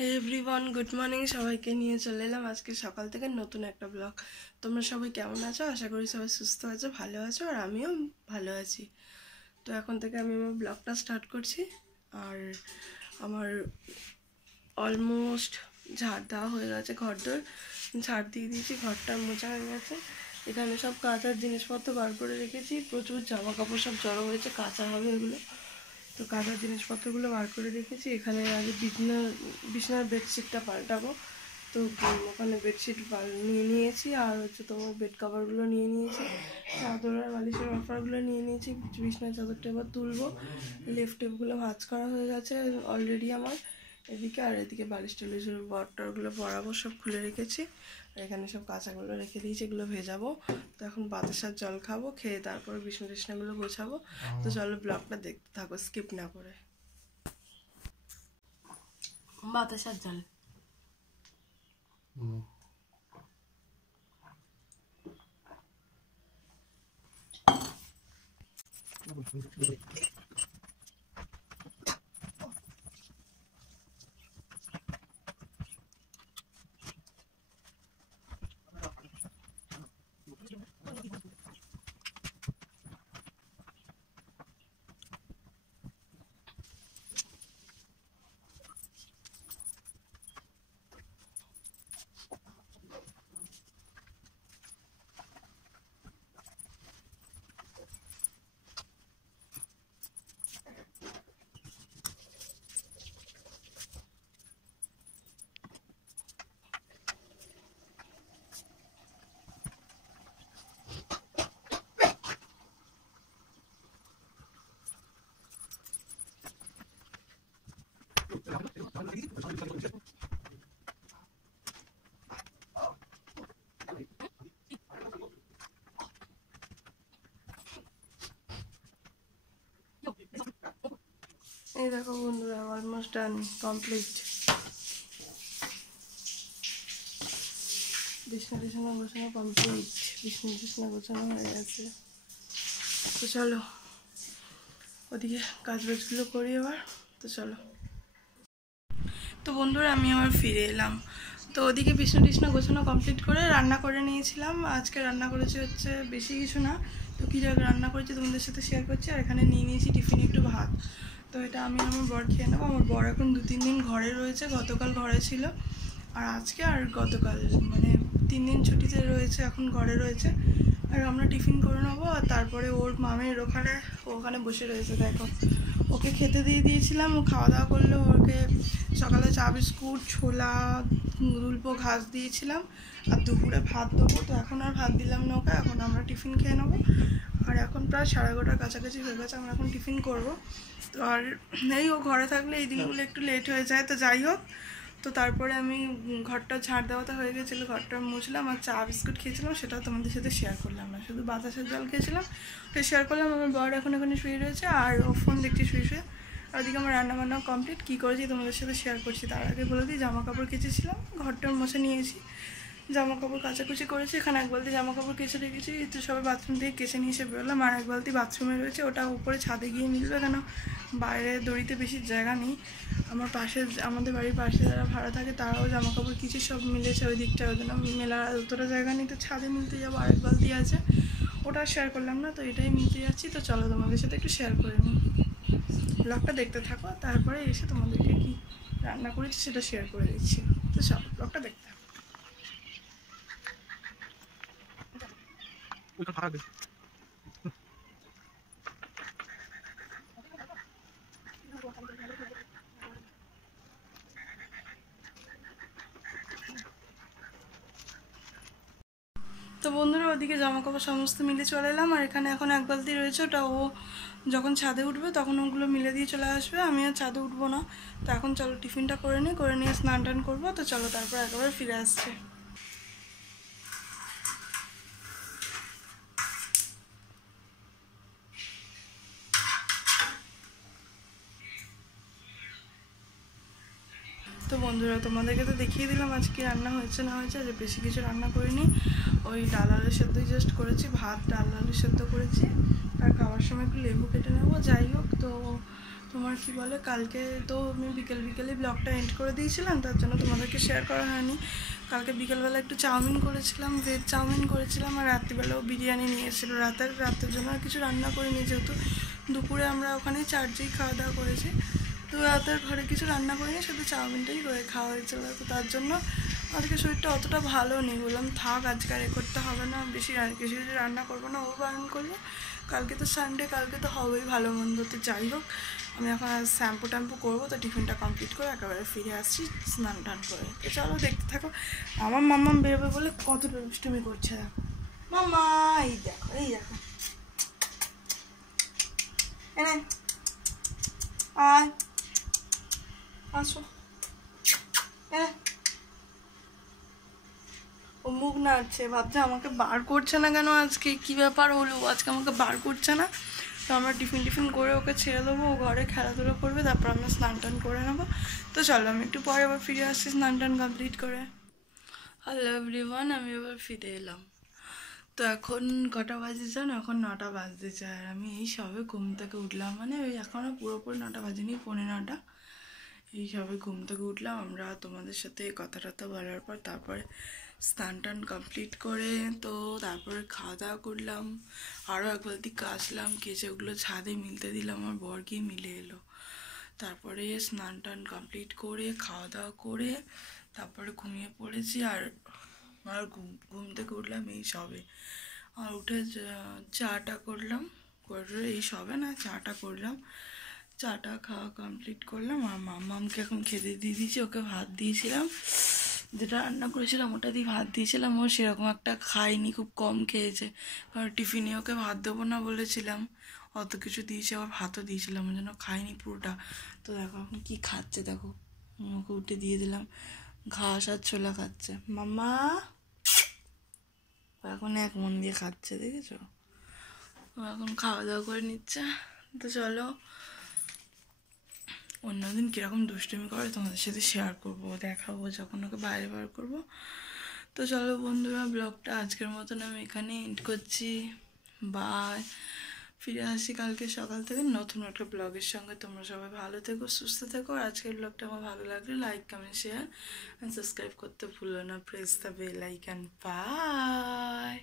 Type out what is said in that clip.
হে everyone, good morning. সবাইকে নিয়ে চলে এলাম আজকে সকাল থেকে নতুন একটা ব্লগ। তোমরা সবাই কেমন আছো? আশা করি সবাই সুস্থ আছো, ভালো আছো, আর আমিও ভালো আছি। তো এখন থেকে আমি আমার ব্লগটা স্টার্ট করছি। আর আমার অলমোস্ট ঝাড় দেওয়া হয়ে গেছে, ঘরদোর ঝাড় দিয়ে দিয়েছি, ঘরটা মোছা হয়ে গেছে। এখানে সব কাচার জিনিসপত্র বার করে রেখেছি, প্রচুর জামা কাপড় সব জড়ো হয়েছে, কাচা হবে এগুলো। তো কাচার জিনিসপত্রগুলো বার করে রেখেছি। এখানে আগে বিছানার বেডশিটটা পাল্টাবো, তো ওখানে বেডশিট নিয়ে নিয়েছি, আর হচ্ছে তোমার বেড কভারগুলো নিয়ে নিয়েছি, চাদর আর বালিশের অফারগুলো নিয়ে নিয়েছি। বিছানার চাদরটা এবার তুলবো। লেফট টেপগুলো ভাঁজ করা হয়ে গেছে অলরেডি আমার এদিকে, আর এদিকে বালিশ টালিশের বটরগুলো পরাবো সব খুলে রেখেছি। আর এখানে সব কাঁচাগুলো রেখে দিয়েছি, এগুলো ভেজাবো। তো এখন বাতাসার জল খাবো, খেয়ে তারপরে বিছনা টিছনাগুলো গোছাবো। তো চলো ব্লগটা দেখতে থাকো স্কিপ না করে। বাতাসার জল এই দেখো বন্ধুরা, অলমোস্ট ডান, কমপ্লিট। বিছনা টিছনা গোছানো কমপ্লিট, বিছনা টিছনা গোছানো হয়ে গেছে। তো চলো ওদিকে কাজ বাজগুলো করি এবার। তো চলো। তো বন্ধুরা আমি আবার ফিরে এলাম। তো ওদিকে বিছনা টিছনা গোছানো কমপ্লিট করে রান্না করে নিয়েছিলাম। আজকে রান্না করেছি হচ্ছে বেশি কিছু না, তো কী রান্না করেছি তোমাদের সাথে শেয়ার করছি। আর এখানে নিয়ে নিয়েছি টিফিনে একটু ভাত। তো এটা আমি আমার বর খেয়ে নেবো। আমার বর এখন 2-3 দিন ঘরে রয়েছে, গতকাল ঘরে ছিল, আর আজকে আর গতকাল, মানে 3 দিন ছুটিতে রয়েছে, এখন ঘরে রয়েছে। আর আমরা টিফিন করে নেবো, আর তারপরে ওর মামের ওখানে বসে রয়েছে, দেখো। ওকে খেতে দিয়ে দিয়েছিলাম, ও খাওয়া দাওয়া করলো। ওকে সকালে চা বিস্কুট ছোলা দুলপো ঘাস দিয়েছিলাম, আর দুপুরে ভাত দেবো। তো এখন আর ভাত দিলাম না ওকে, এখন আমরা টিফিন খেয়ে নেবো। আর এখন প্রায় 11:30 কাছাকাছি হয়ে গেছে, আমরা এখন টিফিন করবো। তো আর এই ও ঘরে থাকলে এই দিনগুলো একটু লেট হয়ে যায়। তো যাই হোক, তো তারপরে আমি ঘরটা ঝাড় দেওয়াতে হয়ে গেছিলো, ঘরটা মুছলাম, আর চা বিস্কুট খেয়েছিলাম, সেটাও তোমাদের সাথে শেয়ার করলাম না, শুধু বাতাসের জল খেয়েছিলাম, ওটা শেয়ার করলাম। আমার বর এখন এখানে শুয়ে রয়েছে, আর ও ফোন দেখতে শুয়ে। আর ওদিকে আমার রান্নাবান্না কমপ্লিট। কী করেছি তোমাদের সাথে শেয়ার করছি, তার আগে বলে দিই জামা কাপড় কেচেছিলাম, ঘরটার মুছে নিয়েছি, জামা কাপড় কাচাকুচি করেছি। এখানে এক বালতি জামা কাপড় কেচে রেখেছি, তো সবাই বাথরুম থেকে কেচে নিয়ে এসে বেরোলাম। আর এক বালতি বাথরুমে রয়েছে, ওটা উপরে ছাদে গিয়ে মিলবে, কেন বাইরে দড়িতে বেশি জায়গা নেই। আমাদের বাড়ির পাশে যারা ভাড়া থাকে তারাও জামা কাপড় কিছু সব মিলেছে ওই দিকটা, ওই জন্য মেলার অতটা জায়গা নেই, তো ছাদে মিলতে যাবো। আরেক বালতি আছে, ওটা শেয়ার করলাম না, তো এটাই মিলতে যাচ্ছি। তো চলো তোমাদের সাথে একটু শেয়ার করে নিই, ব্লগটা দেখতে থাকো, তারপরে এসে তোমাদেরকে কি রান্না করেছি সেটা শেয়ার করে দিচ্ছি। তো চলো ব্লগটা দেখতে থাকো। তো বন্ধুরা ওদিকে জামা কাপড় সমস্ত মিলে চলে এলাম, আর এখানে এখন এক বালতি রয়েছে, ওটা ও যখন ছাদে উঠবে তখন ওগুলো মিলে দিয়ে চলে আসবে, আমি আর ছাদে উঠবো না। তো এখন চলো টিফিনটা করে নিয়ে স্নান টান করবো। তো চলো তারপর একেবারে ফিরে আসছে। তো বন্ধুরা তোমাদেরকে তো দেখিয়ে দিলাম আজকে রান্না হয়েছে না হয়েছে, যে বেশি কিছু রান্না করিনি, ওই ডাল আলু সেদ্ধই জাস্ট করেছি, ভাত ডাল আলু সেদ্ধ করেছি, আর খাওয়ার সময় একটু লেবু কেটে নেবো। যাই হোক, তো তোমার কি বলে, কালকে তো আমি বিকেলে ব্লগটা এন্ড করে দিয়েছিলাম, তার জন্য তোমাদেরকে শেয়ার করা হয়নি। কালকে বিকেলবেলা একটু চাউমিন করেছিলাম, ভেজ চাউমিন করেছিলাম, আর রাত্রিবেলাও বিরিয়ানি নিয়েছিল। রাতের জন্য আর কিছু রান্না করিনি, যেহেতু দুপুরে আমরা ওখানে চার্জেই খাওয়া দাওয়া করেছি। তো রাতের ঘরে কিছু রান্না করিনি, শুধু চাউমিনটাই করে খাওয়া হয়েছিল। তো তার জন্য আজকে শরীরটা অতটা ভালো নেই, বললাম থাক আজকে আর এ করতে হবে না, বেশি আর কিছু রান্না করবো না, ও বারণ করলো। কালকে তো সানডে, কালকে তো হবেই ভালো মন্দ। তো যাই হোক, আমি এখন শ্যাম্পু ট্যাম্পু করবো, তো টিফিনটা কমপ্লিট করে একেবারে ফিরে আসছি স্নান টান করে। তো চলো দেখতে থাকো। আমার মাম্মাম বেরোবে বলে কতটা দুষ্টুমি করছে, দেখো মাম্মা, এই দেখো এই দেখো, এনে আয় আসো, এনে। ও মুখ নাড়ছে, ভাবছে আমাকে বার করছে না কেন, আজকে কি ব্যাপার হলো, আজকে আমাকে বার করছে না। তো আমরা টিফিন করে ওকে ছেড়ে দেবো, ও ঘরে খেলাধুলো করবে, তারপর আমরা স্নান টান করে নেবো। তো চলো আমি একটু পরে আবার ফিরে আসছি স্নান টান কমপ্লিট করে। হ্যালো এভরিওয়ান, আমি আবার ফিরে এলাম। তো এখন কটা বাজে জানো, এখন 9টা বাজতে চায়, আর আমি এই সবে ঘুম থেকে উঠলাম, মানে ওই এখনও পুরোপুরি 9টা বাজেনি, 9:45। এই সবে ঘুম থেকে উঠলাম আমরা, তোমাদের সাথে কথা টথা বলার পর তারপরে স্নান টান কমপ্লিট করে, তো তারপরে খাওয়া দাওয়া করলাম, আরও এক বালতি কাচলাম, কেচে ওগুলো ছাদে মিলতে দিলাম, আমার বর গিয়ে মিলে এলো। তারপরে স্নান টান কমপ্লিট করে খাওয়া দাওয়া করে তারপরে ঘুমিয়ে পড়েছি। আর ঘুম থেকে উঠলাম এই সবে, আর উঠে চাটা করলাম, করে এই সবে না চাটা করলাম, চাটা খাওয়া কমপ্লিট করলাম। আর মাম্মামকে এখন খেতে দিয়ে দিয়েছি, ওকে ভাত দিয়েছিলাম, যেটা রান্না করেছিলাম ওটা দিয়ে ভাত দিয়েছিলাম, ও সেরকম একটা খায়নি, খুব কম খেয়েছে, কারণ টিফিনে ওকে ভাত দেবো না বলেছিলাম, অত কিছু দিয়েছি, আবার ভাতও দিয়েছিলাম, ওই জন্য খাইনি পুরোটা। তো দেখো এখন কী খাচ্ছে, দেখো ওকে উঠে দিয়ে দিলাম, ঘাস আর ছোলা খাচ্ছে মাম্মা, এখন এক মন দিয়ে খাচ্ছে, দেখেছো, ও এখন খাওয়া দাওয়া করে নিচ্ছে। তো চলো অন্যদিন কীরকম দুষ্টুমি করে তোমাদের সাথে শেয়ার করবো, দেখাবো যখন ওকে বাইরে বার করবো। তো চলো বন্ধুরা, ব্লগটা আজকের মতন আমি এখানে এন্ড করছি, বাই। ফিরে আসি কালকে সকাল থেকে নতুন একটা ব্লগের সঙ্গে। তোমরা সবাই ভালো থেকো, সুস্থ থেকো। আর আজকের ব্লগটা আমার ভালো লাগলে like comment share and subscribe করতে ভুলো না, press the bell icon. By.